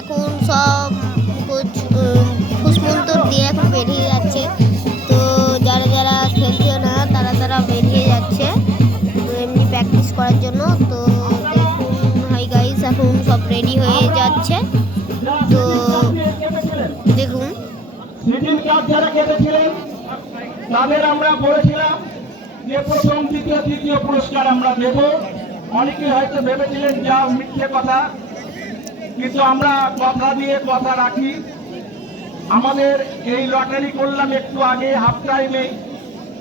এখন সব কুসমন্তর দিয়ে এখন বেরিয়ে যাচ্ছে। তো যারা যারা খেলছে না তারা বেরিয়ে যাচ্ছে তো এমনি প্র্যাকটিস করার জন্য। তো দেখুন হাই গাইস, এখন সব রেডি হয়ে যাচ্ছে। তো দেখুন যারা কেটেছিলেন তাদের আমরা বলেছিলাম যে প্রথম দ্বিতীয় তৃতীয় পুরস্কার আমরা দেব। অনেকে হয়তো ভেবেছিলেন যা মিথ্যে কথা, কিন্তু আমরা কথা দিয়ে কথা রাখি। আমাদের এই লটারি করলাম একটু আগে হাফ টাইমে,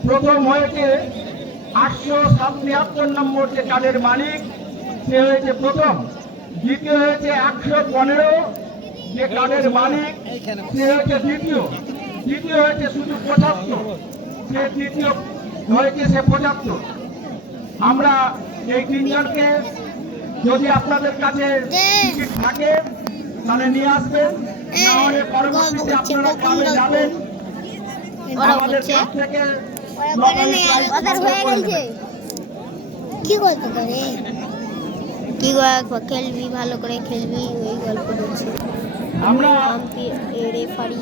প্রথম হয়েছে 877 নম্বর যে কার্ডের মালিক সে হয়েছে প্রথম। দ্বিতীয় হয়েছে 115 যে কার্ডের মালিক সে হয়েছে দ্বিতীয়। দ্বিতীয় হয়েছে শুধু 75, সে তৃতীয় হয়েছে সে 75। আমরা এই তিনজনকে, যদি আপনাদের কাছে টিকিট থাকে তাহলে নিয়ে আসবেন, নাহলে পরবর্তীতে আপনারা কবে যাবেন আমাদের কাছ থেকে কি গল্প করে কি খেলবি, ভালো করে খেলবি, ওই গল্প বলছে। আমরা রেফারি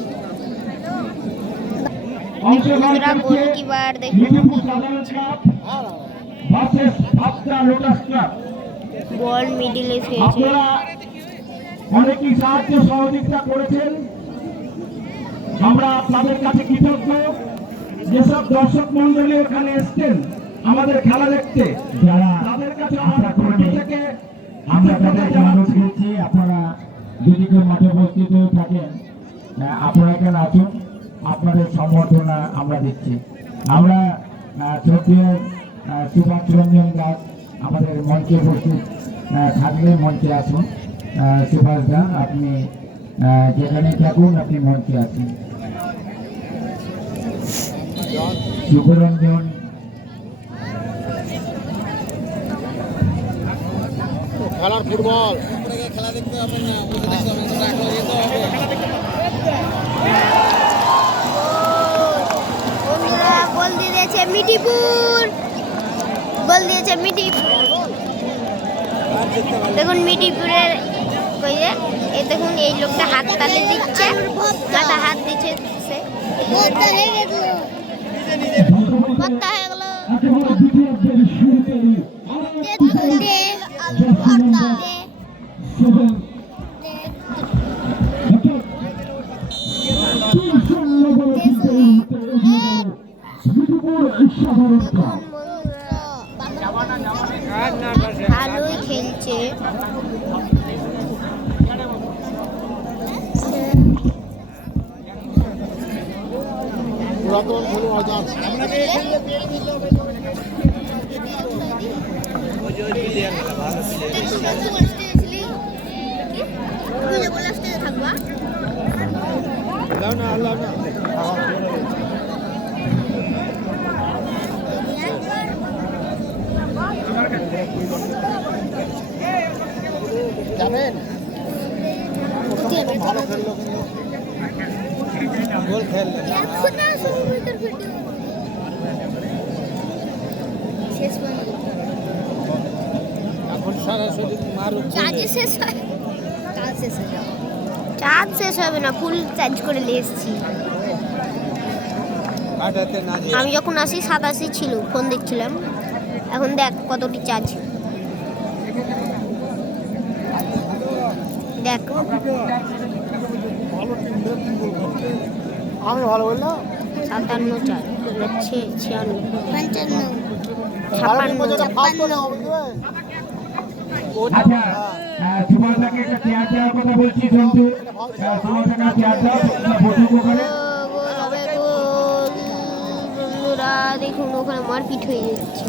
অংশগ্রহণ গোলকিপার দেখুন বল মিডিলে খেয়েছে। অনেকেই সাহায্য সহযোগিতা করেছেন, আমরা আপনাদের কাছে কৃতজ্ঞ। যেসব দর্শক মন্ডলী এখানে এসছেন আমাদের খেলা দেখতে, যারা তাদের কাছে আমরা থেকে আমরা তাদের অনুরোধ করছি, আপনারা যদি কেউ মাঠে উপস্থিত হয়ে থাকেন আপনারা এখানে আসুন, আপনাদের সম্বর্ধনা আমরা দিচ্ছি। আমরা শ্রদ্ধেয় সুভাষ রঞ্জন দাস আমাদের মঞ্চে উপস্থিত থাকলে মঞ্চে আসুন। সুভাষ দা, আপনি যেখানে থাকুন আপনি মঞ্চে আসুন। শুভরঞ্জন খেলার ফুটবল খেলা দেখতে হবে না, গোল দিয়েছে মিঠিপুর, গোল দিয়েছে মিঠিপুর। দেখুন মিঠিপুরের এই দেখুন এই লোকটা হাত তালে দিচ্ছে, গাটা হাত দিচ্ছে, ভালোই খেলছে। পুরাতন খেলু আজাদ যাবেন ভালো খেললো, কিন্তু গোল খেললেন এখন সরাসরি মারুক। চার্জ শেষ হবে না, ফুল চার্জ করে নিয়ে এসেছি। আমি যখন আসি 87 ছিল, ফোন দেখছিলাম। এখন দেখ কতটি চার্জ, দেখ। আমি ভালো বললাম 57 চার্জ হচ্ছে 96 55 আচ্ছা, সুভাষদাকে একটা চেয়ার দেওয়ার কথা বলছি, কিন্তু সুভাষদাকে চেয়ার দাও, বসুক ওখানে। বন্ধুরা দেখুন ওখানে মারপিট হয়ে যাচ্ছে।